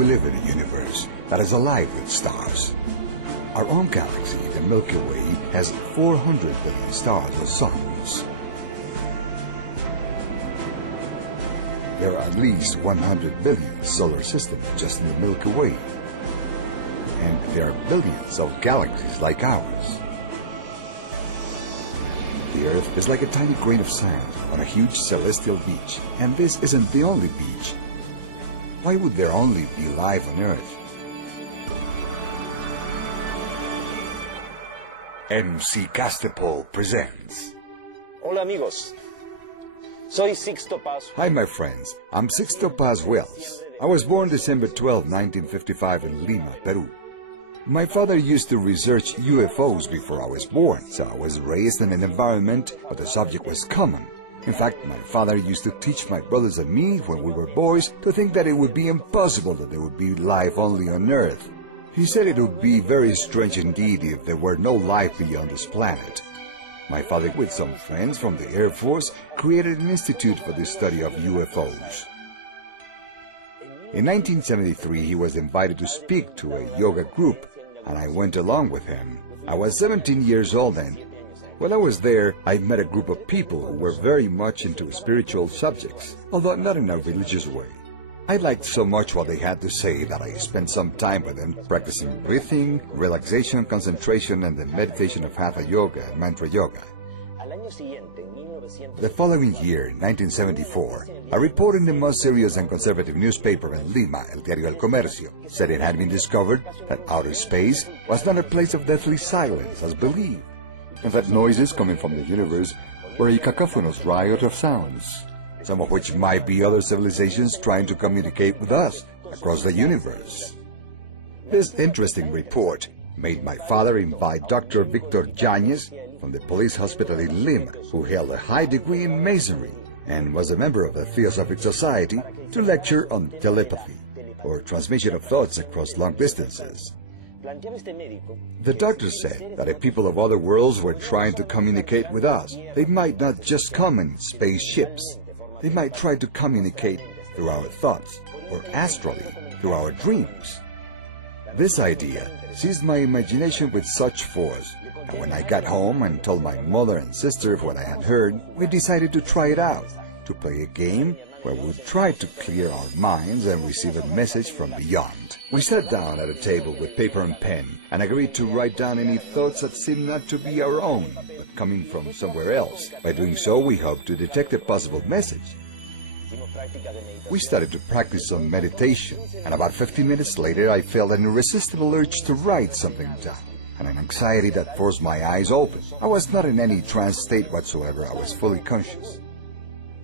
we live in a universe that is alive with stars. Our own galaxy, the Milky Way, has 400 billion stars or suns. There are at least 100 billion solar systems just in the Milky Way. And there are billions of galaxies like ours. The Earth is like a tiny grain of sand on a huge celestial beach, and this isn't the only beach. Why would there only be life on Earth? MC Castepol presents. Hola amigos, soy Sixto Paz. Hi my friends, I'm Sixto Paz Wells. I was born December 12, 1955 in Lima, Peru. My father used to research UFOs before I was born, so I was raised in an environment where the subject was common. In fact, my father used to teach my brothers and me, when we were boys, to think that it would be impossible that there would be life only on Earth. He said it would be very strange indeed if there were no life beyond this planet. My father, with some friends from the Air Force, created an institute for the study of UFOs. In 1973, he was invited to speak to a yoga group, and I went along with him. I was 17 years old then. While I was there, I met a group of people who were very much into spiritual subjects, although not in a religious way. I liked so much what they had to say that I spent some time with them practicing breathing, relaxation, concentration, and the meditation of Hatha Yoga and Mantra Yoga. The following year, in 1974, a report in the most serious and conservative newspaper in Lima, El Diario El Comercio, said it had been discovered that outer space was not a place of deathly silence as believed, and that noises coming from the universe were a cacophonous riot of sounds, some of which might be other civilizations trying to communicate with us across the universe. This interesting report made my father invite Dr. Victor Yáñez from the police hospital in Lima, who held a high degree in masonry and was a member of the Theosophic Society, to lecture on telepathy, or transmission of thoughts across long distances. The doctor said that if people of other worlds were trying to communicate with us, they might not just come in spaceships. They might try to communicate through our thoughts, or astrally, through our dreams. This idea seized my imagination with such force, and when I got home and told my mother and sister what I had heard, we decided to try it out, to play a game where we would try to clear our minds and receive a message from beyond. We sat down at a table with paper and pen and agreed to write down any thoughts that seemed not to be our own, but coming from somewhere else. By doing so, we hoped to detect a possible message. We started to practice some meditation, and about 15 minutes later I felt an irresistible urge to write something down, and an anxiety that forced my eyes open. I was not in any trance state whatsoever. I was fully conscious.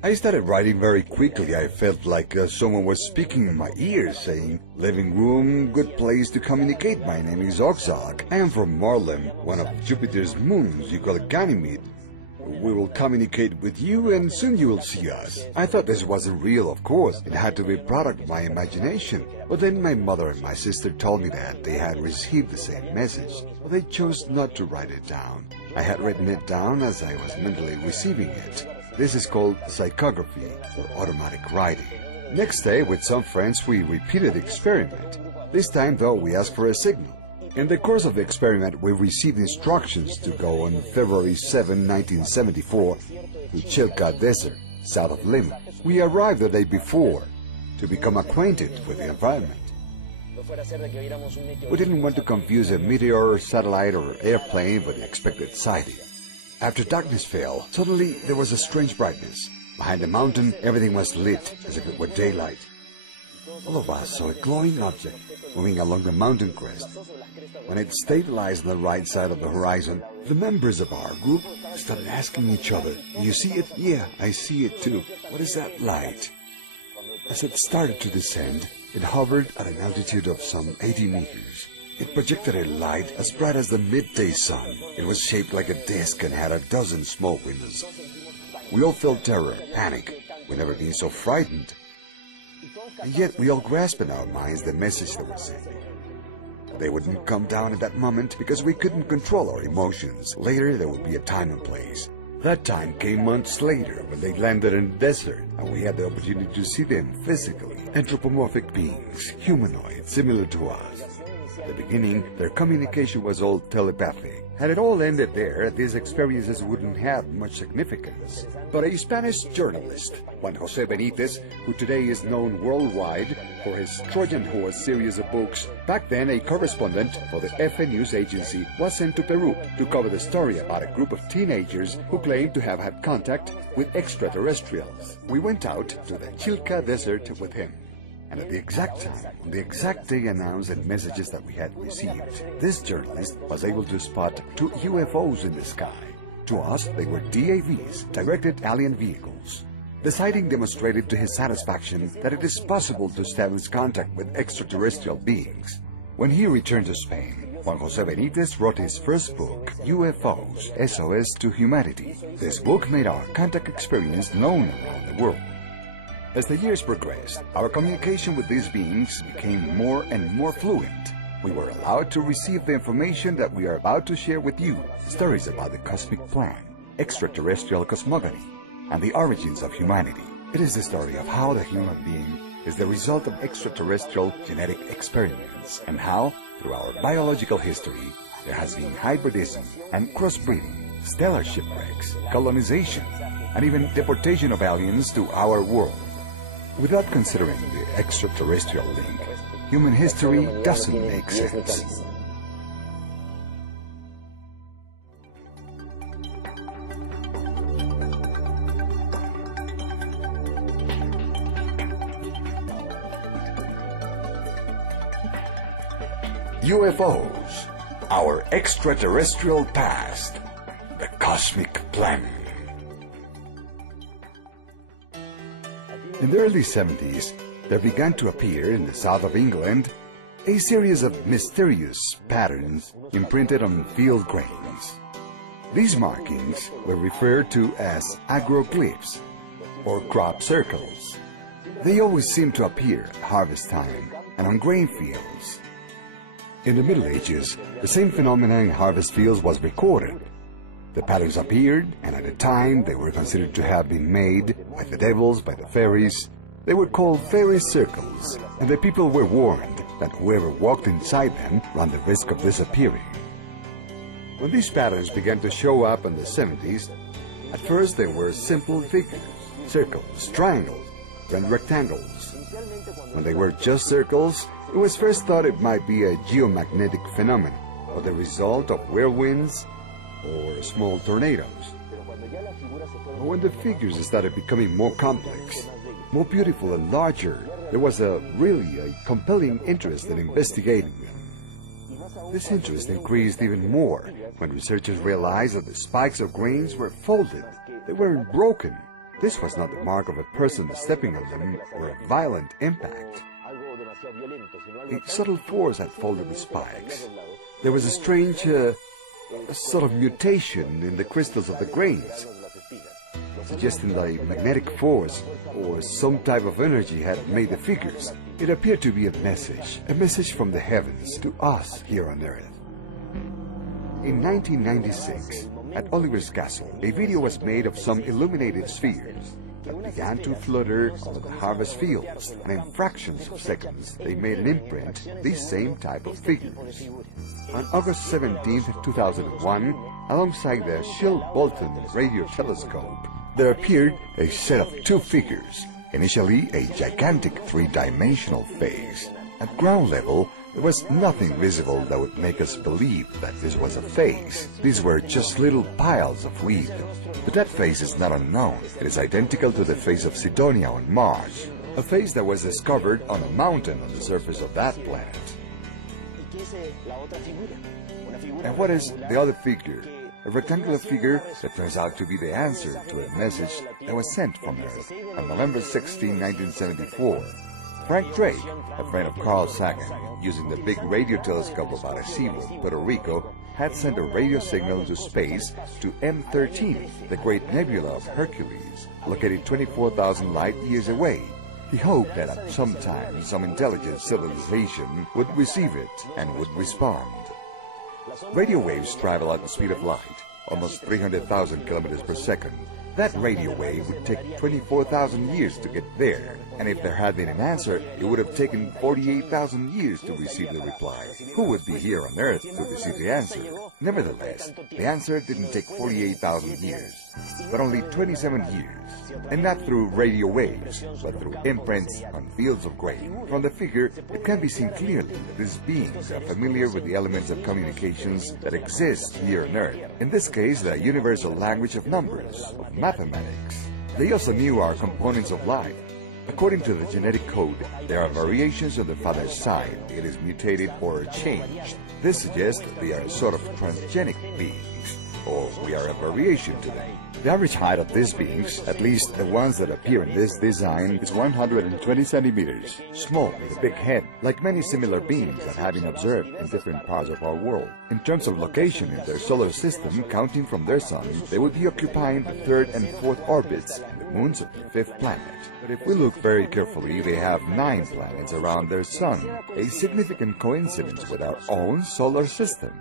I started writing very quickly. I felt like someone was speaking in my ears, saying, "Living room, good place to communicate. My name is Oxalc. I am from Marlem, one of Jupiter's moons. You call it Ganymede. We will communicate with you, and soon you will see us." I thought this wasn't real, of course. It had to be a product of my imagination. But then my mother and my sister told me that they had received the same message, but they chose not to write it down. I had written it down as I was mentally receiving it. This is called psychography, or automatic writing. Next day, with some friends, we repeated the experiment. This time, though, we asked for a signal. In the course of the experiment, we received instructions to go on February 7, 1974, to Chilca Desert, south of Lima. We arrived the day before to become acquainted with the environment. We didn't want to confuse a meteor, satellite, or airplane with the expected sighting. After darkness fell, suddenly there was a strange brightness. Behind the mountain, everything was lit as if it were daylight. All of us saw a glowing object moving along the mountain crest. When it stabilized on the right side of the horizon, the members of our group started asking each other, "Do you see it?" "Yeah, I see it too." "What is that light?" As it started to descend, it hovered at an altitude of some 80 meters. It projected a light as bright as the midday sun. It was shaped like a disc and had a dozen small windows. We all felt terror, panic. We'd never been so frightened. And yet we all grasped in our minds the message that was sent. They wouldn't come down at that moment because we couldn't control our emotions. Later there would be a time and place. That time came months later when they landed in the desert, and we had the opportunity to see them physically. Anthropomorphic beings, humanoid, similar to us. At the beginning, their communication was all telepathic. Had it all ended there, these experiences wouldn't have much significance. But a Spanish journalist, Juan José Benítez, who today is known worldwide for his Trojan Horse series of books, back then a correspondent for the FN News Agency, was sent to Peru to cover the story about a group of teenagers who claimed to have had contact with extraterrestrials. We went out to the Chilca Desert with him. And at the exact time, on the exact day announced and messages that we had received, this journalist was able to spot 2 UFOs in the sky. To us, they were DAVs, directed alien vehicles. The sighting demonstrated to his satisfaction that it is possible to establish contact with extraterrestrial beings. When he returned to Spain, Juan José Benítez wrote his first book, UFOs, SOS to Humanity. This book made our contact experience known around the world. As the years progressed, our communication with these beings became more and more fluent. We were allowed to receive the information that we are about to share with you, stories about the cosmic plan, extraterrestrial cosmogony, and the origins of humanity. It is the story of how the human being is the result of extraterrestrial genetic experiments, and how, through our biological history, there has been hybridism and crossbreeding, stellar shipwrecks, colonization, and even deportation of aliens to our world. Without considering the extraterrestrial link, human history doesn't make sense. UFOs, our extraterrestrial past, the cosmic plan. In the early 70s, there began to appear in the south of England a series of mysterious patterns imprinted on field grains. These markings were referred to as agroglyphs, or crop circles. They always seemed to appear at harvest time and on grain fields. In the Middle Ages, the same phenomenon in harvest fields was recorded. The patterns appeared, and at the time they were considered to have been made by the devils, by the fairies. They were called fairy circles, and the people were warned that whoever walked inside them ran the risk of disappearing. When these patterns began to show up in the 70s, at first they were simple figures, circles, triangles, and rectangles. When they were just circles, it was first thought it might be a geomagnetic phenomenon, or the result of whirlwinds or small tornadoes. But when the figures started becoming more complex, more beautiful and larger, there was really a compelling interest in investigating them. This interest increased even more when researchers realized that the spikes of grains were folded. They weren't broken. This was not the mark of a person stepping on them or a violent impact. A subtle force had folded the spikes. There was a strange sort of mutation in the crystals of the grains, suggesting that a magnetic force or some type of energy had made the figures. It appeared to be a message from the heavens to us here on Earth. In 1996, at Oliver's Castle, a video was made of some illuminated spheres that began to flutter over the harvest fields, and in fractions of seconds they made an imprint, these same type of figures. On August 17, 2001, alongside the Schill-Bolton radio telescope, there appeared a set of 2 figures, initially a gigantic 3-dimensional face. At ground level, there was nothing visible that would make us believe that this was a face. These were just little piles of weed. But that face is not unknown. It is identical to the face of Sidonia on Mars, a face that was discovered on a mountain on the surface of that planet. And what is the other figure? A rectangular figure that turns out to be the answer to a message that was sent from Earth on November 16, 1974. Frank Drake, a friend of Carl Sagan, using the big radio telescope of Arecibo, Puerto Rico, had sent a radio signal to space to M13, the great nebula of Hercules, located 24,000 light-years away. He hoped that at some time some intelligent civilization would receive it and would respond. Radio waves travel at the speed of light. almost 300,000 kilometers per second. That radio wave would take 24,000 years to get there, and if there had been an answer, it would have taken 48,000 years to receive the reply. Who would be here on Earth to receive the answer? Nevertheless, the answer didn't take 48,000 years, but only 27 years, and not through radio waves, but through imprints on fields of grain. From the figure, it can be seen clearly that these beings are familiar with the elements of communications that exist here on Earth. In this case, the universal language of numbers, of mathematics. They also knew our components of life. According to the genetic code, there are variations on the father's side. It is mutated or changed. This suggests that they are a sort of transgenic beings, or we are a variation to them. The average height of these beings, at least the ones that appear in this design, is 120 centimeters, small with a big head, like many similar beings that have been observed in different parts of our world. In terms of location in their solar system, counting from their sun, they would be occupying the third and fourth orbits and the moons of the fifth planet. But if we look very carefully, they have 9 planets around their sun, a significant coincidence with our own solar system.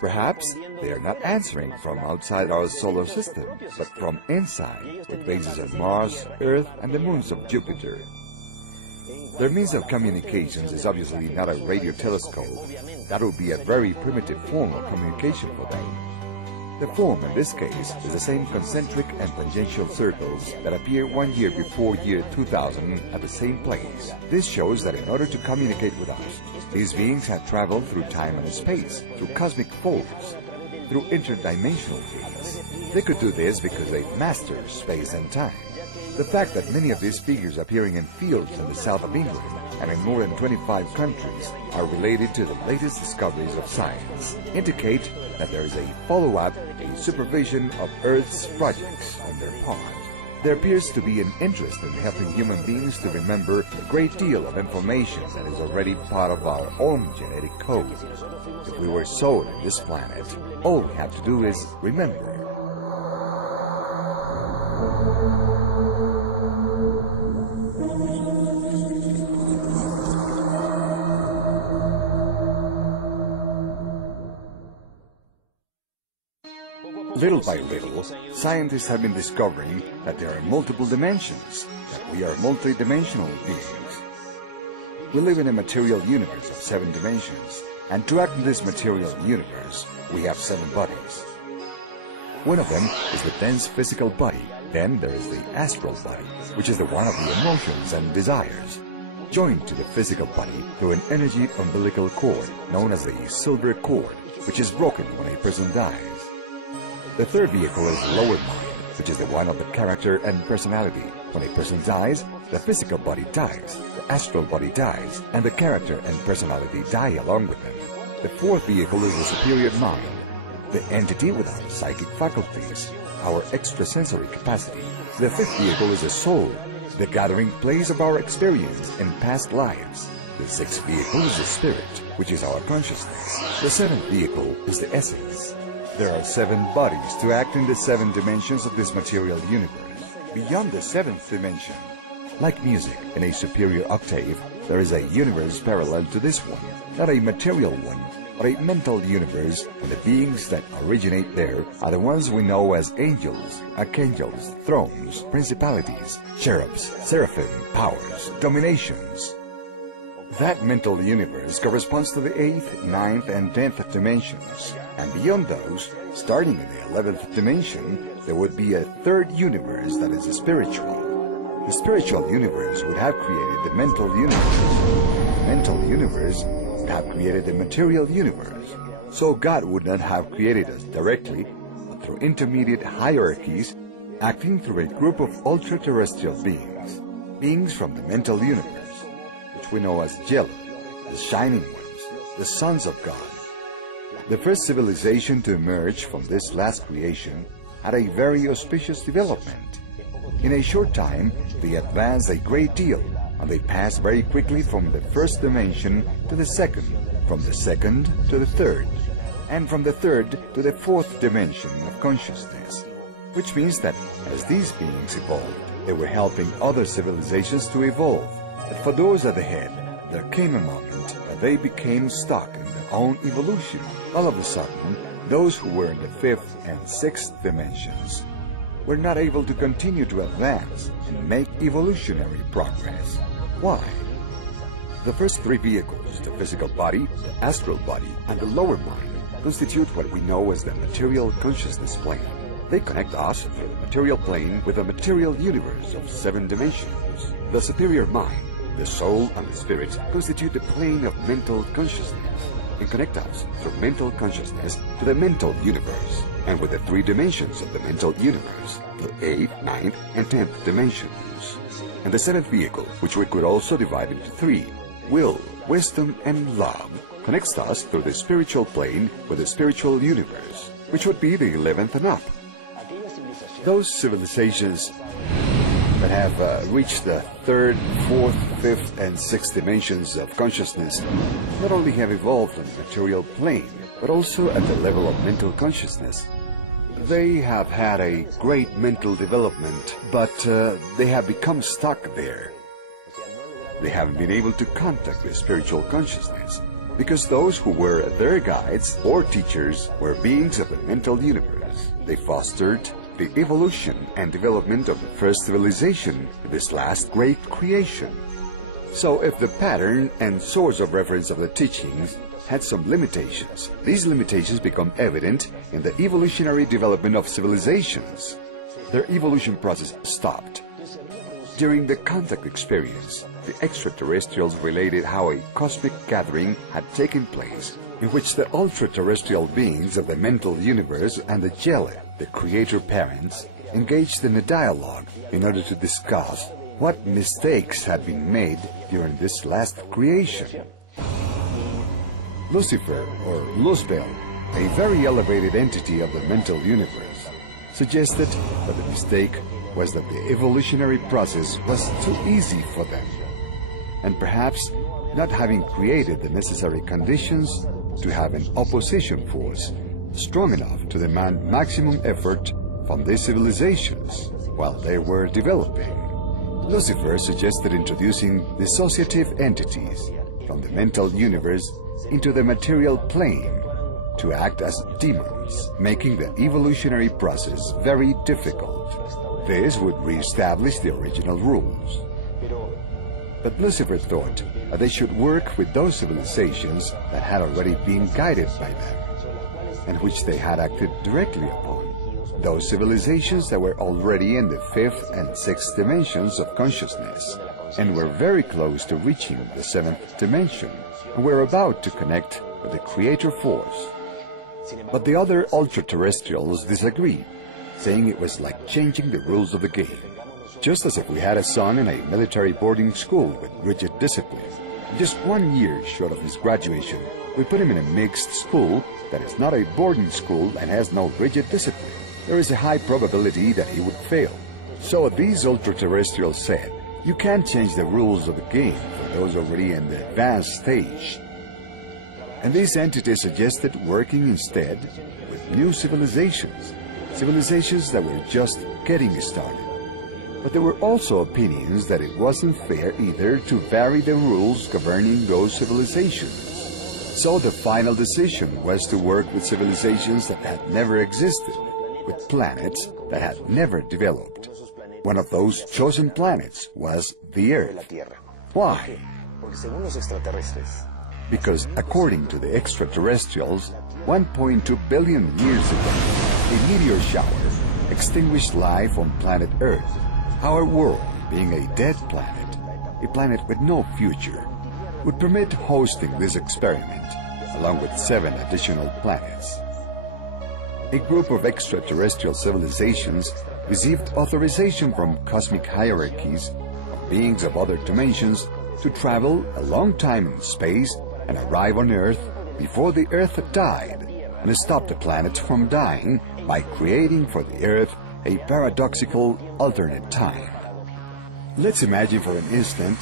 Perhaps they are not answering from outside our solar system, but from inside, with bases on Mars, Earth, and the moons of Jupiter. Their means of communications is obviously not a radio telescope. That would be a very primitive form of communication for them. The form in this case is the same concentric and tangential circles that appear 1 year before year 2000 at the same place. This shows that in order to communicate with us, these beings had traveled through time and space, through cosmic folds, through interdimensional beings. They could do this because they mastered space and time. The fact that many of these figures appearing in fields in the south of England and in more than 25 countries are related to the latest discoveries of science indicate that there is a follow-up, a supervision of Earth's projects on their part. There appears to be an interest in helping human beings to remember a great deal of information that is already part of our own genetic code. If we were sown in this planet, all we have to do is remember. Little by little, scientists have been discovering that there are multiple dimensions, that we are multidimensional beings. We live in a material universe of 7 dimensions, and to act in this material universe, we have 7 bodies. One of them is the dense physical body. Then there is the astral body, which is the one of the emotions and desires, joined to the physical body through an energy umbilical cord known as the silver cord, which is broken when a person dies. The third vehicle is the lower mind, which is the one of the character and personality. When a person dies, the physical body dies, the astral body dies, and the character and personality die along with them. The fourth vehicle is the superior mind, the entity with our psychic faculties, our extrasensory capacity. The fifth vehicle is the soul, the gathering place of our experience in past lives. The sixth vehicle is the spirit, which is our consciousness. The seventh vehicle is the essence. There are 7 bodies to act in the 7 dimensions of this material universe. Beyond the 7th dimension, like music in a superior octave, there is a universe parallel to this one, not a material one, but a mental universe, and the beings that originate there are the ones we know as angels, archangels, thrones, principalities, cherubs, seraphim, powers, dominations. That mental universe corresponds to the 8th, 9th, and 10th dimensions. And beyond those, starting in the 11th dimension, there would be a 3rd universe that is spiritual. The spiritual universe would have created the mental universe. The mental universe would have created the material universe. So God would not have created us directly, but through intermediate hierarchies, acting through a group of ultra-terrestrial beings, beings from the mental universe, which we know as Jell, the Shining Ones, the Sons of God. The first civilization to emerge from this last creation had a very auspicious development. In a short time, they advanced a great deal, and they passed very quickly from the first dimension to the second, from the second to the third, and from the third to the 4th dimension of consciousness, which means that as these beings evolved, they were helping other civilizations to evolve. But for those at the head, there came a moment that they became stuck in their own evolution. All of a sudden, Those who were in the fifth and sixth dimensions were not able to continue to advance and make evolutionary progress. Why? The first three vehicles, the physical body, the astral body, and the lower mind, constitute what we know as the material consciousness plane. They connect us through the material plane with the material universe of 7 dimensions. The superior mind, the soul, and the spirit constitute the plane of mental consciousness and connect us through mental consciousness to the mental universe, and with the 3 dimensions of the mental universe, the 8th, 9th, and 10th dimensions. And the 7th vehicle, which we could also divide into 3, will, wisdom, and love, connects us through the spiritual plane with the spiritual universe, which would be the 11th and up. Those civilizations that have reached the 3rd, 4th, 5th, and 6th dimensions of consciousness not only have evolved on the material plane, but also at the level of mental consciousness. They have had a great mental development, but they have become stuck there. They haven't been able to contact the spiritual consciousness, because those who were their guides or teachers were beings of the mental universe. They fostered the evolution and development of the first civilization, this last great creation. So if the pattern and source of reference of the teachings had some limitations, these limitations become evident in the evolutionary development of civilizations. Their evolution process stopped. During the contact experience, the extraterrestrials related how a cosmic gathering had taken place, in which the ultra-terrestrial beings of the mental universe and the Jelle, the creator parents, engaged in a dialogue in order to discuss what mistakes had been made during this last creation. Lucifer, or Luzbel, a very elevated entity of the mental universe, suggested that the mistake was that the evolutionary process was too easy for them, and perhaps not having created the necessary conditions to have an opposition force strong enough to demand maximum effort from these civilizations while they were developing. Lucifer suggested introducing dissociative entities from the mental universe into the material plane to act as demons, making the evolutionary process very difficult. This would re-establish the original rules. But Lucifer thought that they should work with those civilizations that had already been guided by them, and which they had acted directly upon. Those civilizations that were already in the 5th and 6th dimensions of consciousness, and were very close to reaching the 7th dimension, and were about to connect with the creator force. But the other ultra-terrestrials disagreed, saying it was like changing the rules of the game. Just as if we had a son in a military boarding school with rigid discipline. Just 1 year short of his graduation, we put him in a mixed school that is not a boarding school and has no rigid discipline. There is a high probability that he would fail. So these ultra-terrestrials said, you can't change the rules of the game for those already in the advanced stage. And these entities suggested working instead with new civilizations, civilizations that were just getting started. But there were also opinions that it wasn't fair either to vary the rules governing those civilizations. So the final decision was to work with civilizations that had never existed, with planets that had never developed. One of those chosen planets was the Earth. Why? Because according to the extraterrestrials, 1.2 billion years ago, a meteor shower extinguished life on planet Earth. Our world, being a dead planet, a planet with no future, would permit hosting this experiment, along with 7 additional planets. A group of extraterrestrial civilizations received authorization from cosmic hierarchies of beings of other dimensions to travel a long time in space and arrive on Earth before the Earth died, and stop the planet from dying by creating for the Earth a paradoxical alternate time. Let's imagine for an instant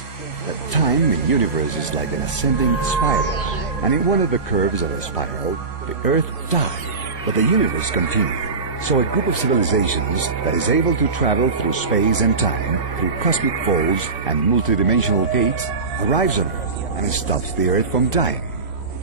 that time in the universe is like an ascending spiral, and in one of the curves of the spiral, the Earth died, but the universe continued. So a group of civilizations that is able to travel through space and time, through cosmic folds and multidimensional gates, arrives on Earth and stops the Earth from dying.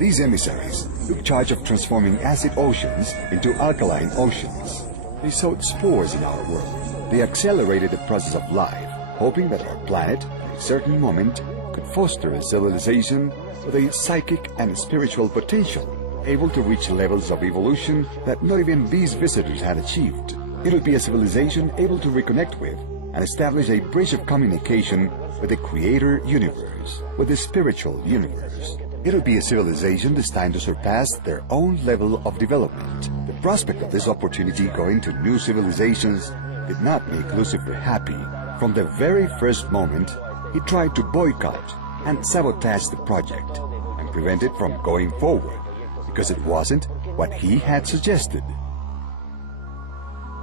These emissaries took charge of transforming acid oceans into alkaline oceans. They sowed spores in our world. They accelerated the process of life, hoping that our planet, at a certain moment, could foster a civilization with a psychic and spiritual potential, able to reach levels of evolution that not even these visitors had achieved. It would be a civilization able to reconnect with and establish a bridge of communication with the Creator universe, with the spiritual universe. It would be a civilization destined to surpass their own level of development. The prospect of this opportunity going to new civilizations did not make Lucifer happy. From the very first moment, he tried to boycott and sabotage the project and prevent it from going forward because it wasn't what he had suggested.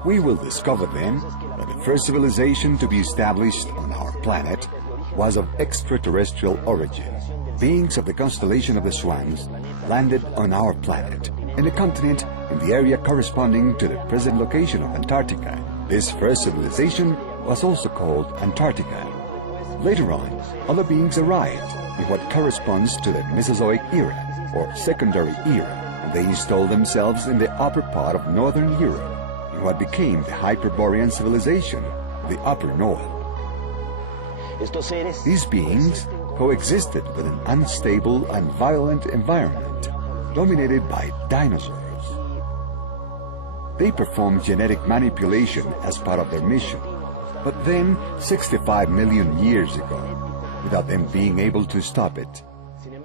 We will discover then that the first civilization to be established on our planet was of extraterrestrial origin. Beings of the constellation of the Swans landed on our planet, in a continent in the area corresponding to the present location of Antarctica. This first civilization was also called Antarctica. Later on, other beings arrived in what corresponds to the Mesozoic era, or secondary era, and they installed themselves in the upper part of northern Europe, in what became the Hyperborean civilization, the upper north. These beings coexisted with an unstable and violent environment, dominated by dinosaurs. They performed genetic manipulation as part of their mission, but then, 65 million years ago, without them being able to stop it,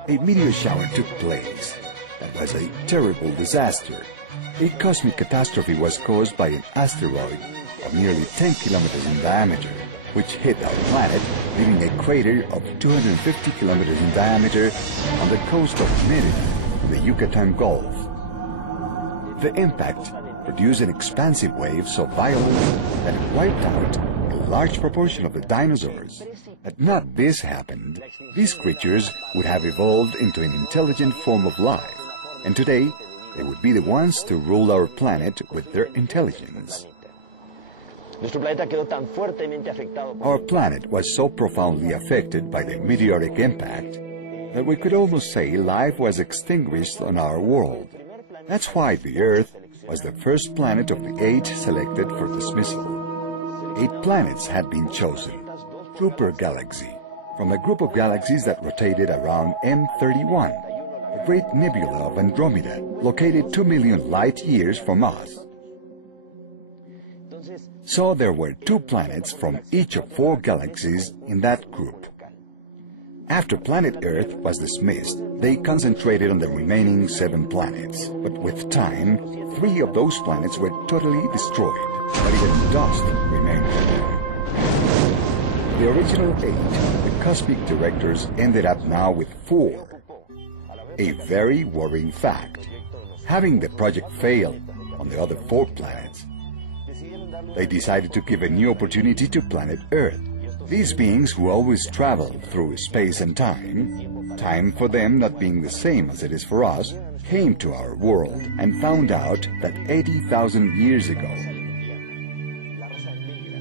a meteor shower took place. That was a terrible disaster. A cosmic catastrophe was caused by an asteroid of nearly 10 kilometers in diameter, which hit our planet, leaving a crater of 250 kilometers in diameter on the coast of Mérida, in the Yucatan Gulf. The impact produced an expansive wave so violent that it wiped out a large proportion of the dinosaurs. Had not this happened, these creatures would have evolved into an intelligent form of life, and today they would be the ones to rule our planet with their intelligence. Our planet was so profoundly affected by the meteoric impact that we could almost say life was extinguished on our world. That's why the Earth was the first planet of the 8 selected for dismissal. 8 planets had been chosen, Trooper Galaxy, from a group of galaxies that rotated around M31, the great nebula of Andromeda, located 2 million light-years from us. So there were 2 planets from each of 4 galaxies in that group. After planet Earth was dismissed, they concentrated on the remaining 7 planets. But with time, 3 of those planets were totally destroyed, but even dust remained for them. The original 8, the cosmic directors, ended up now with 4. A very worrying fact. Having the project fail on the other 4 planets, they decided to give a new opportunity to planet Earth. These beings who always travel through space and time for them not being the same as it is for us, came to our world and found out that 80,000 years ago,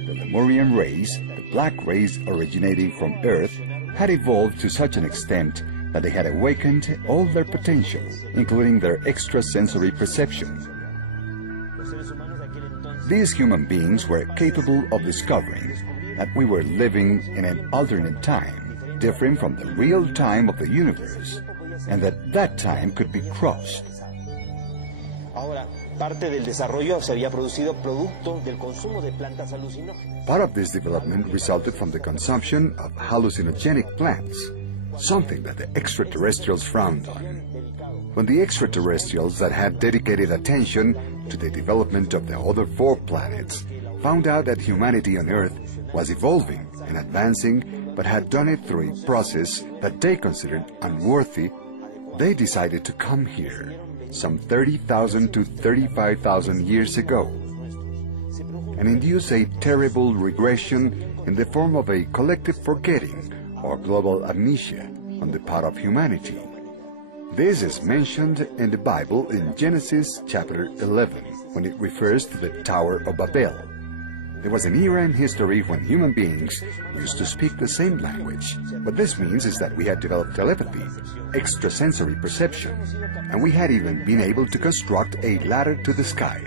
the Lemurian race, the black race originating from Earth, had evolved to such an extent that they had awakened all their potential, including their extrasensory perception. These human beings were capable of discovering that we were living in an alternate time, different from the real time of the universe, and that that time could be crossed. Part of this development resulted from the consumption of hallucinogenic plants, something that the extraterrestrials frowned on. When the extraterrestrials that had dedicated attention to the development of the other 4 planets found out that humanity on Earth was evolving and advancing, but had done it through a process that they considered unworthy, they decided to come here some 30,000 to 35,000 years ago and induce a terrible regression in the form of a collective forgetting or global amnesia on the part of humanity. This is mentioned in the Bible in Genesis chapter 11, when it refers to the Tower of Babel. There was an era in history when human beings used to speak the same language. What this means is that we had developed telepathy, extrasensory perception, and we had even been able to construct a ladder to the sky,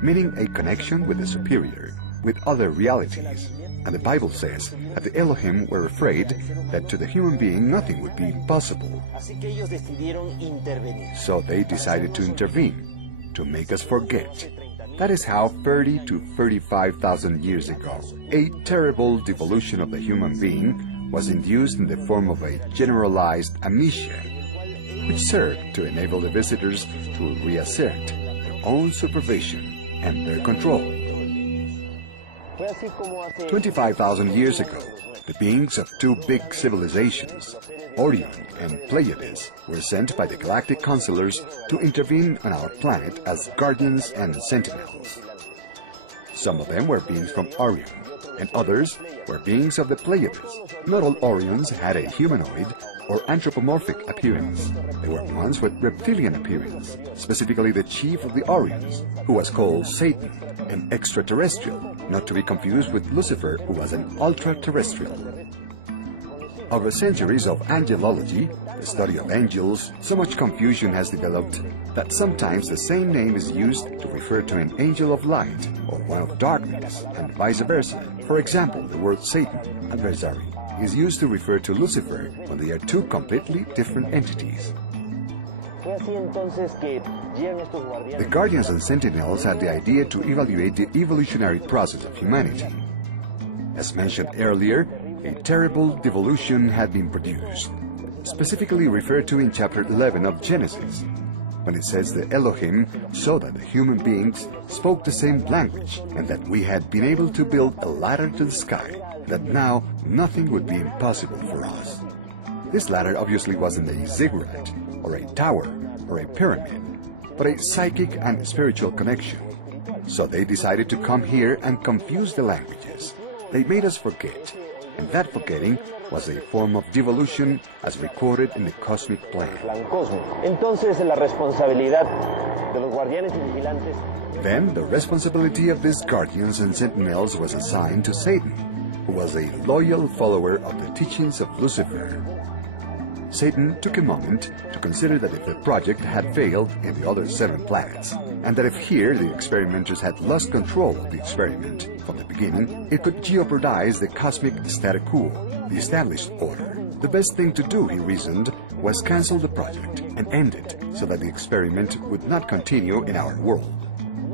meaning a connection with the superior, with other realities. And the Bible says that the Elohim were afraid that to the human being nothing would be impossible. So they decided to intervene, to make us forget. That is how 30 to 35,000 years ago, a terrible devolution of the human being was induced in the form of a generalized amnesia, which served to enable the visitors to reassert their own supervision and their control. 25,000 years ago, the beings of two big civilizations, Orion and Pleiades, were sent by the galactic counselors to intervene on our planet as guardians and sentinels. Some of them were beings from Orion, and others were beings of the Pleiades. Not all Orions had a humanoid or anthropomorphic appearance. There were ones with reptilian appearance, specifically the chief of the Orions, who was called Satan, an extraterrestrial, not to be confused with Lucifer, who was an ultra-terrestrial. Over centuries of angelology, the study of angels, so much confusion has developed that sometimes the same name is used to refer to an angel of light or one of darkness, and vice versa. For example, the word Satan, adversary, is used to refer to Lucifer when they are two completely different entities. The Guardians and Sentinels had the idea to evaluate the evolutionary process of humanity. As mentioned earlier, a terrible devolution had been produced, specifically referred to in chapter 11 of Genesis, when it says the Elohim saw that the human beings spoke the same language and that we had been able to build a ladder to the sky, that now nothing would be impossible for us. This ladder obviously wasn't a ziggurat, or a tower, or a pyramid, but a psychic and spiritual connection. So they decided to come here and confuse the languages. They made us forget, and that forgetting was a form of devolution as recorded in the cosmic plan. Then the responsibility of these guardians and sentinels was assigned to Satan, who was a loyal follower of the teachings of Lucifer. Satan took a moment to consider that if the project had failed in the other 7 planets, and that if here the experimenters had lost control of the experiment from the beginning, it could jeopardize the cosmic status quo, the established order. The best thing to do, he reasoned, was cancel the project and end it so that the experiment would not continue in our world.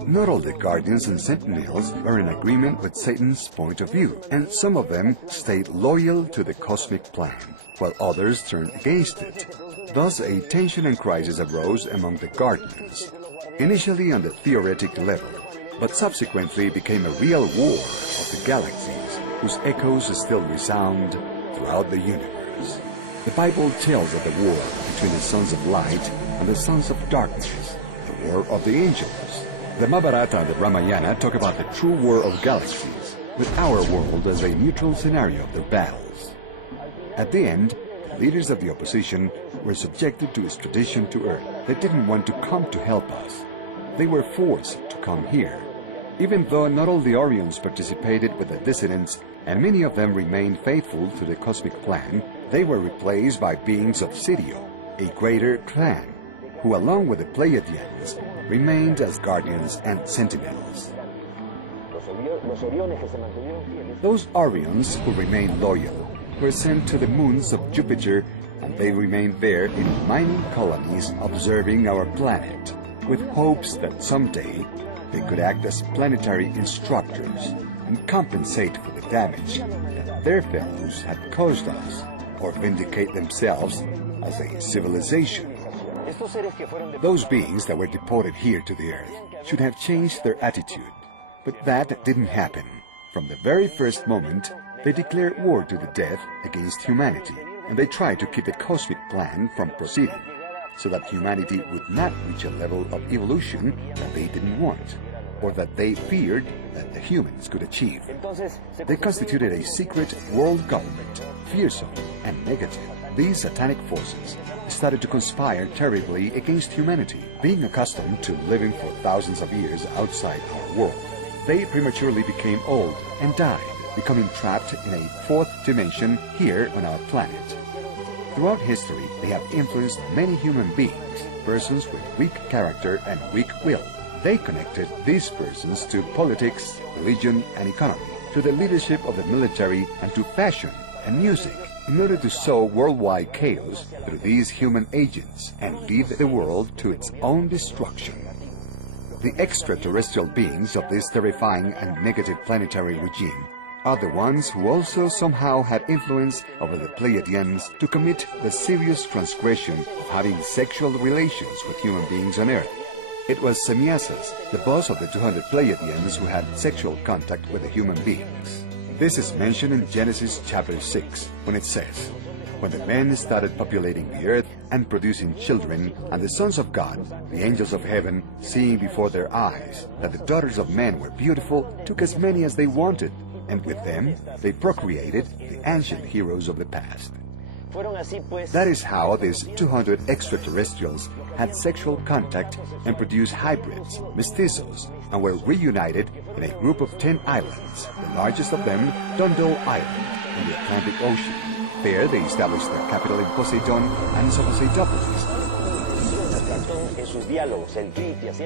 Not all the Guardians and Sentinels were in agreement with Satan's point of view, and some of them stayed loyal to the cosmic plan, while others turned against it. Thus, a tension and crisis arose among the Guardians, initially on the theoretic level, but subsequently became a real war of the galaxies, whose echoes still resound throughout the universe. The Bible tells of the war between the sons of light and the sons of darkness, the war of the angels. The Mahabharata and the Ramayana talk about the true war of galaxies, with our world as a neutral scenario of their battles. At the end, the leaders of the opposition were subjected to extradition to Earth. They didn't want to come to help us. They were forced to come here. Even though not all the Orions participated with the dissidents, and many of them remained faithful to the cosmic plan, they were replaced by beings of Sirio, a greater clan, who along with the Pleiadians remained as guardians and sentinels. Those Orions who remained loyal were sent to the moons of Jupiter, and they remained there in mining colonies observing our planet, with hopes that someday they could act as planetary instructors and compensate for the damage that their fellows had caused us, or vindicate themselves as a civilization. Those beings that were deported here to the Earth should have changed their attitude, but that didn't happen. From the very first moment, they declared war to the death against humanity, and they tried to keep the cosmic plan from proceeding, so that humanity would not reach a level of evolution that they didn't want, or that they feared that the humans could achieve. They constituted a secret world government, fearsome and negative. These satanic forces started to conspire terribly against humanity, being accustomed to living for thousands of years outside our world. they prematurely became old and died, becoming trapped in a fourth dimension here on our planet. Throughout history, they have influenced many human beings, persons with weak character and weak will. They connected these persons to politics, religion, and economy, to the leadership of the military, and to fashion and music, in order to sow worldwide chaos through these human agents and lead the world to its own destruction. The extraterrestrial beings of this terrifying and negative planetary regime are the ones who also somehow had influence over the Pleiadians to commit the serious transgression of having sexual relations with human beings on Earth. It was Semyasis, the boss of the 200 Pleiadians, who had sexual contact with the human beings. This is mentioned in Genesis chapter 6, when it says, "When the men started populating the earth and producing children, and the sons of God, the angels of heaven, seeing before their eyes that the daughters of men were beautiful, took as many as they wanted, and with them they procreated the ancient heroes of the past." That is how these 200 extraterrestrials had sexual contact and produced hybrids, mestizos, and were reunited in a group of 10 islands, the largest of them, Dondo Island, in the Atlantic Ocean. There they established their capital in Poseidon and Poseidopolis.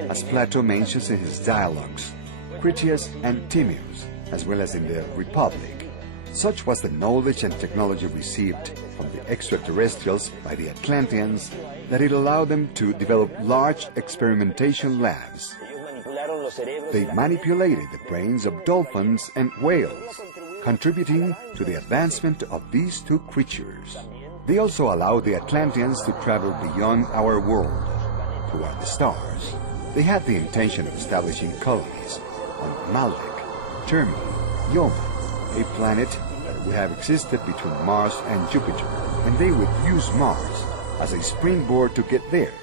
As Plato mentions in his dialogues, Critias and Timaeus, as well as in the Republic. Such was the knowledge and technology received from the extraterrestrials by the Atlanteans that it allowed them to develop large experimentation labs. They manipulated the brains of dolphins and whales, contributing to the advancement of these two creatures. They also allowed the Atlanteans to travel beyond our world, toward the stars. They had the intention of establishing colonies on Maldek, Termi, Yoma, a planet that would have existed between Mars and Jupiter, and they would use Mars as a springboard to get there,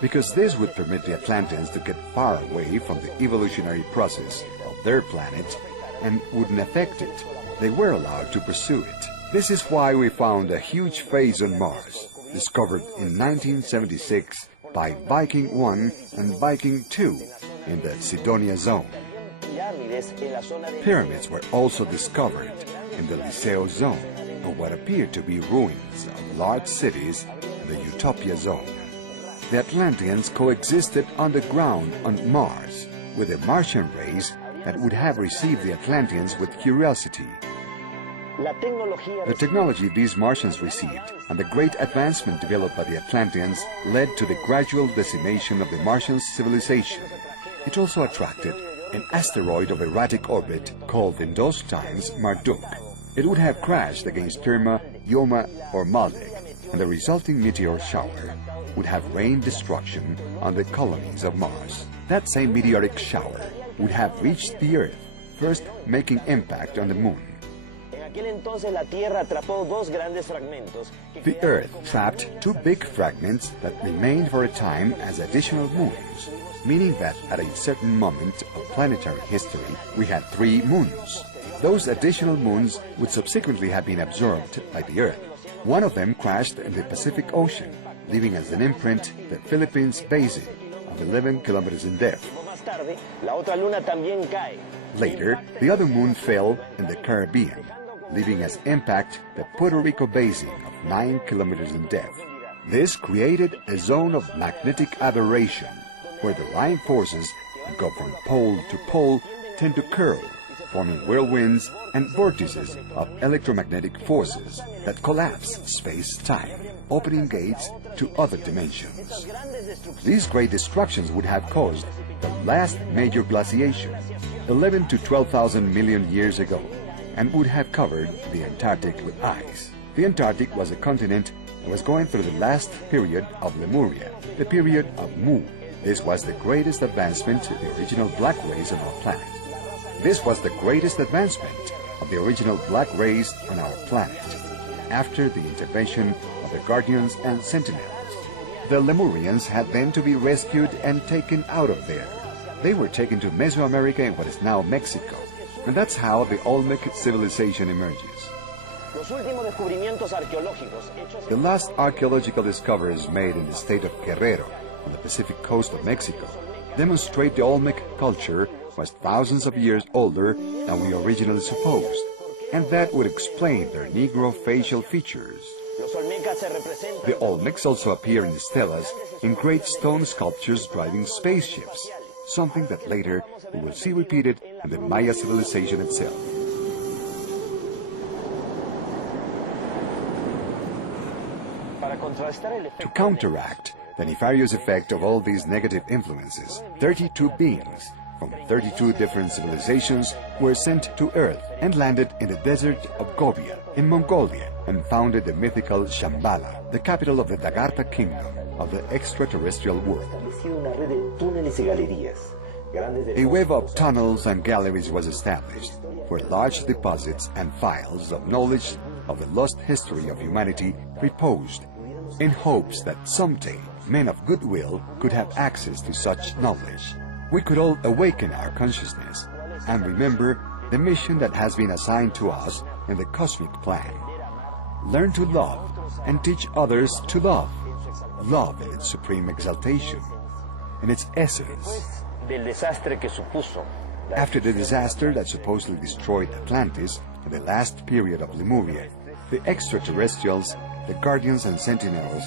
because this would permit the Atlanteans to get far away from the evolutionary process of their planet and wouldn't affect it. They were allowed to pursue it. This is why we found a huge phase on Mars, discovered in 1976 by Viking 1 and Viking 2 in the Sidonia zone. Pyramids were also discovered in the Liceo zone, or what appeared to be ruins of large cities in the Utopia zone. The Atlanteans coexisted underground on Mars with the Martian race that would have received the Atlanteans with curiosity. The technology these Martians received and the great advancement developed by the Atlanteans led to the gradual decimation of the Martian civilization. It also attracted an asteroid of erratic orbit called in those times Marduk. It would have crashed against Terma, Yoma, or Maldek, and the resulting meteor shower would have rained destruction on the colonies of Mars. That same meteoric shower would have reached the Earth, first making impact on the Moon. The Earth trapped two big fragments that remained for a time as additional moons, meaning that at a certain moment of planetary history, we had 3 moons. Those additional moons would subsequently have been absorbed by the Earth. One of them crashed in the Pacific Ocean, leaving as an imprint the Philippines basin of 11 kilometers in depth. Later, the other moon fell in the Caribbean, leaving as impact the Puerto Rico basin of 9 kilometers in depth. This created a zone of magnetic aberration, where the line forces that go from pole to pole tend to curl, forming whirlwinds and vortices of electromagnetic forces that collapse space-time, opening gates to other dimensions. These great destructions would have caused the last major glaciation, 11 to 12,000 million years ago, and would have covered the Antarctic with ice. The Antarctic was a continent that was going through the last period of Lemuria, the period of Mu. This was the greatest advancement to the original black race on our planet. This was the greatest advancement of the original black race on our planet, after the intervention of the Guardians and Sentinels. The Lemurians had then to be rescued and taken out of there. They were taken to Mesoamerica in what is now Mexico, and that's how the Olmec civilization emerges. The last archaeological discoveries made in the state of Guerrero, on the Pacific coast of Mexico, demonstrate the Olmec culture was thousands of years older than we originally supposed, and that would explain their Negro facial features. The Olmecs also appear in stelas in great stone sculptures driving spaceships, something that later we will see repeated in the Maya civilization itself. To counteract the nefarious effect of all these negative influences, 32 beings from 32 different civilizations were sent to Earth and landed in the desert of Gobi in Mongolia and founded the mythical Shambhala, the capital of the Dagartha kingdom of the extraterrestrial world. A web of tunnels and galleries was established, where large deposits and files of knowledge of the lost history of humanity reposed, in hopes that someday men of goodwill could have access to such knowledge. We could all awaken our consciousness and remember the mission that has been assigned to us in the cosmic plan. Learn to love and teach others to love. Love in its supreme exaltation, in its essence. After the disaster that supposedly destroyed Atlantis in the last period of Lemuria, the extraterrestrials, the Guardians and Sentinels,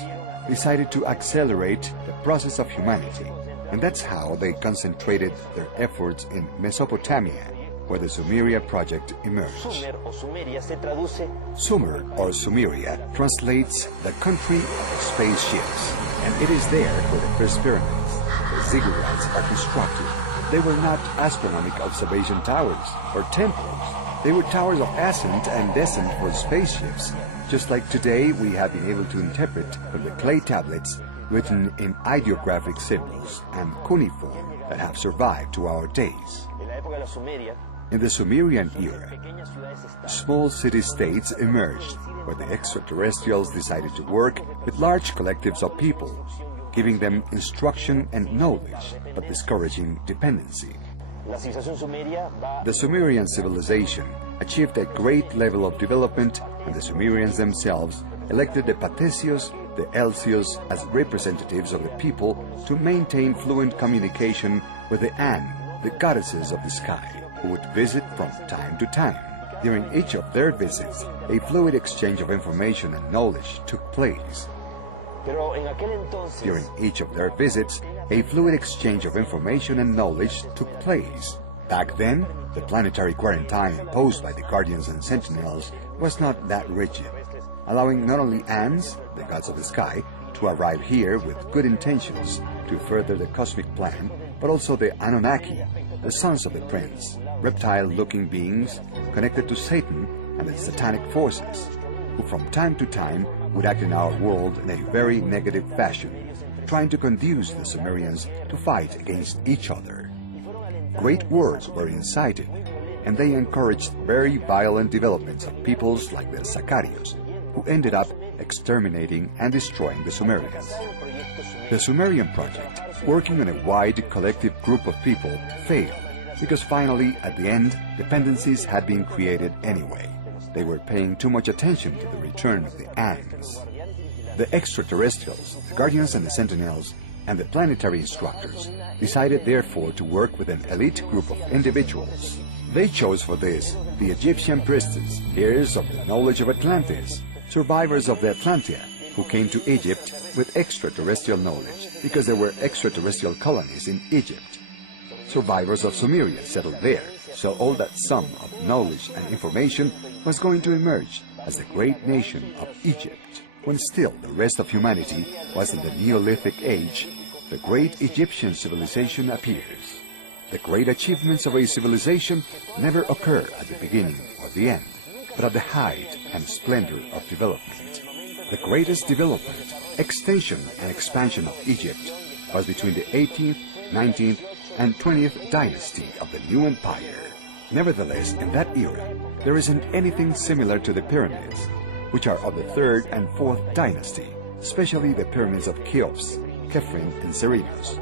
decided to accelerate the process of humanity, and that's how they concentrated their efforts in Mesopotamia, where the Sumeria project emerged. Sumer, or Sumeria, translates the country of the spaceships, and it is there where the first pyramids, the ziggurats, are constructed. They were not astronomical observation towers or temples. They were towers of ascent and descent for spaceships, just like today we have been able to interpret from the clay tablets written in ideographic symbols and cuneiform that have survived to our days. In the Sumerian era, small city-states emerged where the extraterrestrials decided to work with large collectives of people, giving them instruction and knowledge, but discouraging dependency. The Sumerian civilization achieved a great level of development, and the Sumerians themselves elected the Patesios, the Elsios as representatives of the people to maintain fluent communication with the An, the goddesses of the sky, who would visit from time to time. During each of their visits, a fluid exchange of information and knowledge took place. During each of their visits, a fluid exchange of information and knowledge took place. Back then, the planetary quarantine imposed by the Guardians and Sentinels was not that rigid, allowing not only Ans, the gods of the sky, to arrive here with good intentions to further the cosmic plan, but also the Anunnaki, the sons of the prince, reptile-looking beings connected to Satan and the satanic forces, who from time to time would act in our world in a very negative fashion, trying to conduce the Sumerians to fight against each other. Great wars were incited, and they encouraged very violent developments of peoples like the Sacarios, who ended up exterminating and destroying the Sumerians. The Sumerian project, working on a wide collective group of people, failed, because finally, at the end, dependencies had been created anyway. They were paying too much attention to the return of the Ans. The extraterrestrials, the Guardians and the Sentinels, and the planetary instructors decided therefore to work with an elite group of individuals. They chose for this the Egyptian priestess, heirs of the knowledge of Atlantis, survivors of the Atlantia, who came to Egypt with extraterrestrial knowledge because there were extraterrestrial colonies in Egypt. Survivors of Sumeria settled there, so all that sum of knowledge and information was going to emerge as the great nation of Egypt. When still the rest of humanity was in the Neolithic age, the great Egyptian civilization appears. The great achievements of a civilization never occur at the beginning or the end, but at the height and splendor of development. The greatest development, extension and expansion of Egypt was between the 18th, 19th, and 20th dynasty of the new empire. Nevertheless, in that era, there isn't anything similar to the pyramids, which are of the 3rd and 4th dynasty, especially the pyramids of Cheops, Khephren, and Cerinos,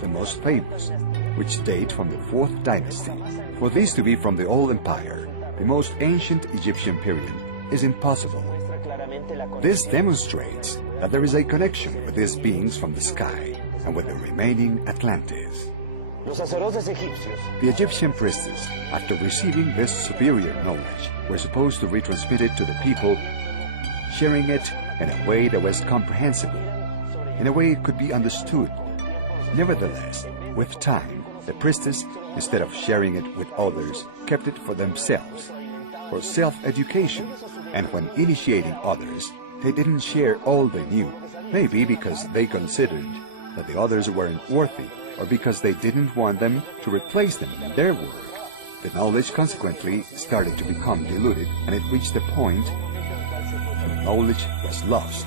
the most famous, which date from the 4th dynasty. For these to be from the old empire, the most ancient Egyptian period, is impossible. This demonstrates that there is a connection with these beings from the sky and with the remaining Atlantis. Los sacerdotes egipcios The Egyptian priestess, after receiving this superior knowledge, were supposed to retransmit it to the people, sharing it in a way that was comprehensible, in a way it could be understood. Nevertheless, with time, the priestess, instead of sharing it with others, kept it for themselves, for self-education, and when initiating others, they didn't share all they knew, maybe because they considered that the others weren't worthy, or because they didn't want them to replace them in their work. The knowledge consequently started to become diluted, and it reached a point when knowledge was lost.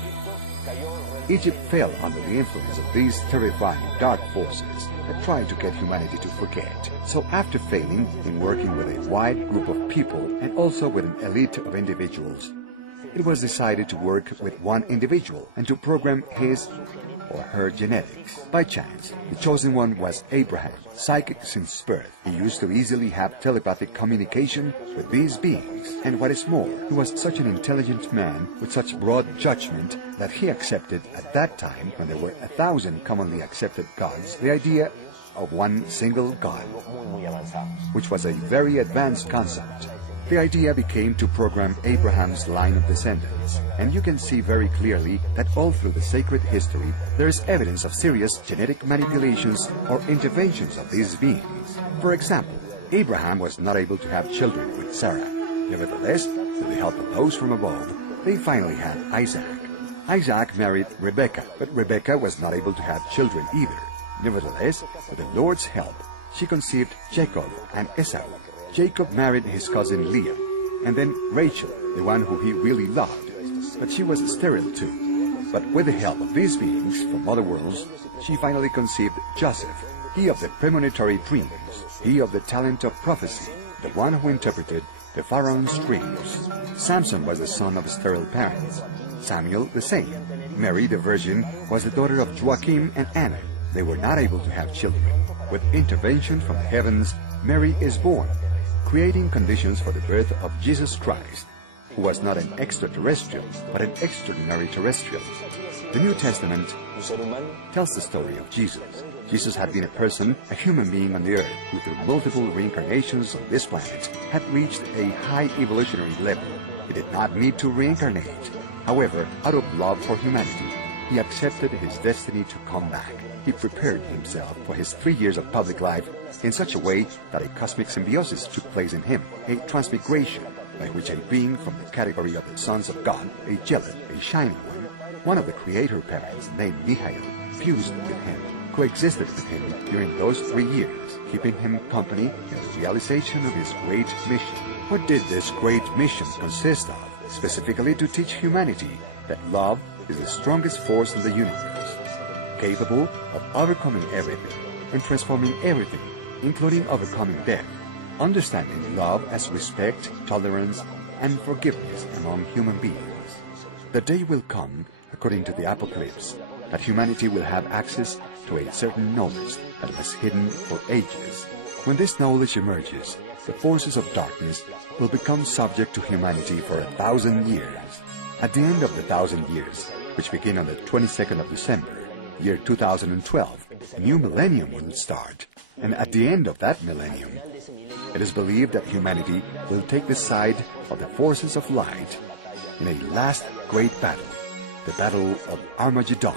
Egypt fell under the influence of these terrifying dark forces that tried to get humanity to forget. So after failing in working with a wide group of people and also with an elite of individuals, it was decided to work with one individual and to program his or her genetics. By chance, the chosen one was Abraham, psychic since birth. He used to easily have telepathic communication with these beings. And what is more, he was such an intelligent man with such broad judgment that he accepted at that time, when there were 1,000 commonly accepted gods, the idea of one single God, which was a very advanced concept. The idea became to program Abraham's line of descendants, and you can see very clearly that all through the sacred history there is evidence of serious genetic manipulations or interventions of these beings. For example, Abraham was not able to have children with Sarah. Nevertheless, with the help of those from above, they finally had Isaac. Isaac married Rebekah, but Rebekah was not able to have children either. Nevertheless, with the Lord's help, she conceived Jacob and Esau. Jacob married his cousin Leah, and then Rachel, the one who he really loved, but she was sterile too. But with the help of these beings from other worlds, she finally conceived Joseph, he of the premonitory dreams, he of the talent of prophecy, the one who interpreted the Pharaoh's dreams. Samson was the son of sterile parents, Samuel the same. Mary the Virgin was the daughter of Joachim and Anna. They were not able to have children. With intervention from the heavens, Mary is born, creating conditions for the birth of Jesus Christ, who was not an extraterrestrial, but an extraordinary terrestrial. The New Testament tells the story of Jesus. Jesus had been a person, a human being on the earth, who through multiple reincarnations on this planet had reached a high evolutionary level. He did not need to reincarnate. However, out of love for humanity, he accepted his destiny to come back. He prepared himself for his 3 years of public life in such a way that a cosmic symbiosis took place in him, a transmigration, by which a being from the category of the sons of God, a angelic, a shining one of the creator parents named Michael, fused with him, coexisted with him during those 3 years, keeping him company in the realization of his great mission. What did this great mission consist of? Specifically to teach humanity that love is the strongest force in the universe, capable of overcoming everything and transforming everything, including overcoming death, understanding love as respect, tolerance, and forgiveness among human beings. The day will come, according to the Apocalypse, that humanity will have access to a certain knowledge that was hidden for ages. When this knowledge emerges, the forces of darkness will become subject to humanity for 1,000 years. At the end of the 1,000 years, which begin on the 22nd of December, year 2012, a new millennium will start. And at the end of that millennium, it is believed that humanity will take the side of the forces of light in a last great battle, the Battle of Armageddon.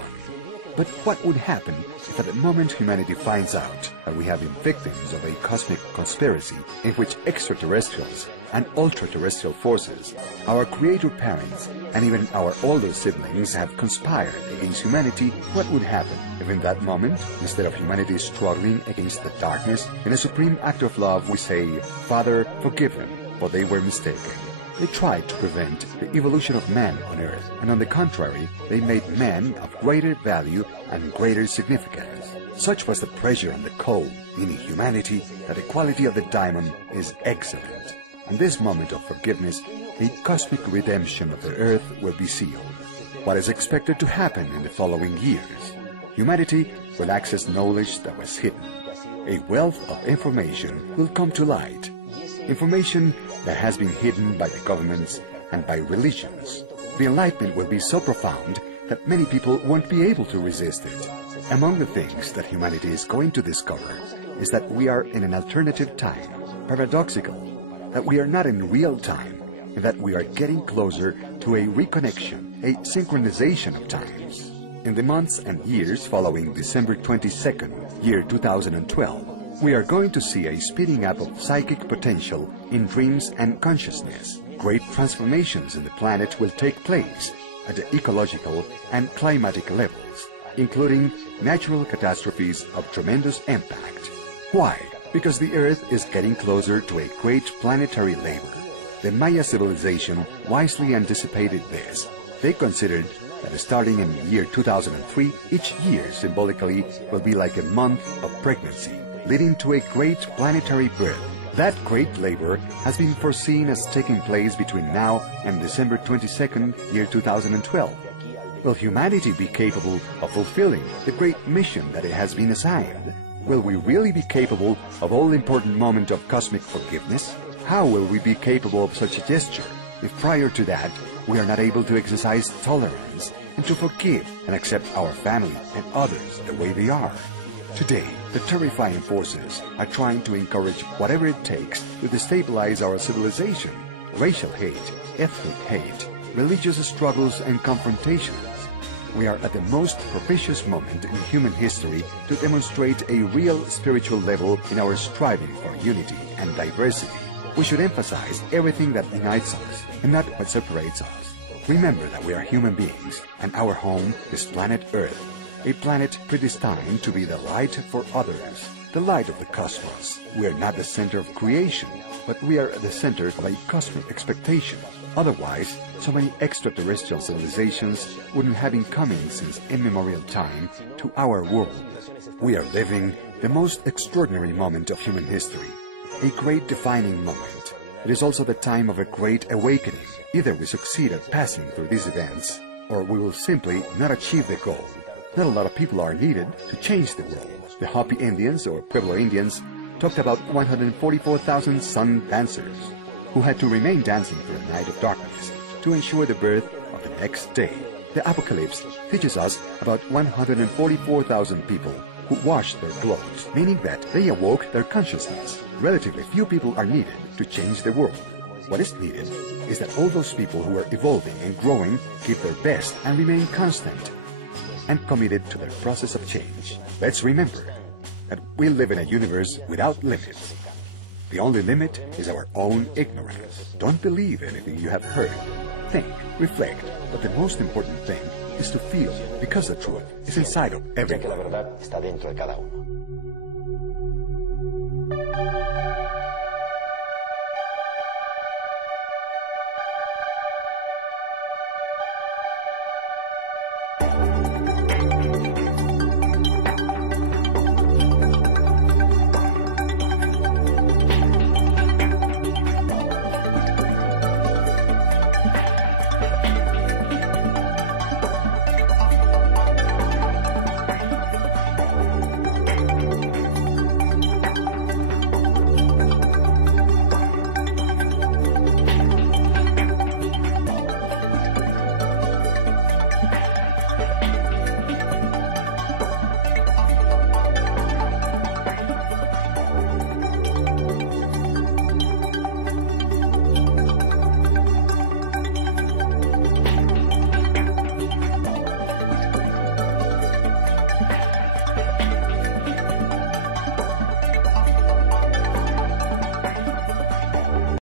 But what would happen if at the moment humanity finds out that we have been victims of a cosmic conspiracy in which extraterrestrials and ultra-terrestrial forces, our creator parents, and even our older siblings have conspired against humanity? What would happen if in that moment, instead of humanity struggling against the darkness, in a supreme act of love we say, "Father, forgive them, for they were mistaken"? They tried to prevent the evolution of man on Earth, and on the contrary, they made man of greater value and greater significance. Such was the pressure on the coal, meaning humanity, that the quality of the diamond is excellent. In this moment of forgiveness, a cosmic redemption of the Earth will be sealed. What is expected to happen in the following years? Humanity will access knowledge that was hidden. A wealth of information will come to light. Information that has been hidden by the governments and by religions. The enlightenment will be so profound that many people won't be able to resist it. Among the things that humanity is going to discover is that we are in an alternative time, paradoxical, that we are not in real time, and that we are getting closer to a reconnection, a synchronization of times. In the months and years following December 22nd, year 2012, we are going to see a speeding up of psychic potential in dreams and consciousness. Great transformations in the planet will take place at the ecological and climatic levels, including natural catastrophes of tremendous impact. Why? Because the Earth is getting closer to a great planetary labor. The Maya civilization wisely anticipated this. They considered that starting in the year 2003, each year symbolically will be like a month of pregnancy, leading to a great planetary birth. That great labor has been foreseen as taking place between now and December 22nd, year 2012. Will humanity be capable of fulfilling the great mission that it has been assigned? Will we really be capable of all-important moment of cosmic forgiveness? How will we be capable of such a gesture if prior to that we are not able to exercise tolerance and to forgive and accept our family and others the way they are? Today, the terrifying forces are trying to encourage whatever it takes to destabilize our civilization. Racial hate, ethnic hate, religious struggles and confrontations. We are at the most propitious moment in human history to demonstrate a real spiritual level in our striving for unity and diversity. We should emphasize everything that unites us and not what separates us. Remember that we are human beings and our home is planet Earth, a planet predestined to be the light for others, the light of the cosmos. We are not the center of creation, but we are at the center of a cosmic expectation. Otherwise, so many extraterrestrial civilizations wouldn't have been coming since immemorial time to our world. We are living the most extraordinary moment of human history, a great defining moment. It is also the time of a great awakening. Either we succeed at passing through these events, or we will simply not achieve the goal. Not a lot of people are needed to change the world. The Hopi Indians, or Pueblo Indians, talked about 144,000 sun dancers who had to remain dancing through a night of darkness to ensure the birth of the next day. The Apocalypse teaches us about 144,000 people who washed their clothes, meaning that they awoke their consciousness. Relatively few people are needed to change the world. What is needed is that all those people who are evolving and growing give their best and remain constant and committed to the process of change. Let's remember that we live in a universe without limits. The only limit is our own ignorance. Don't believe anything you have heard. Think, reflect, but the most important thing is to feel, because the truth is inside of everyone. Ya que la verdad está dentro de cada uno.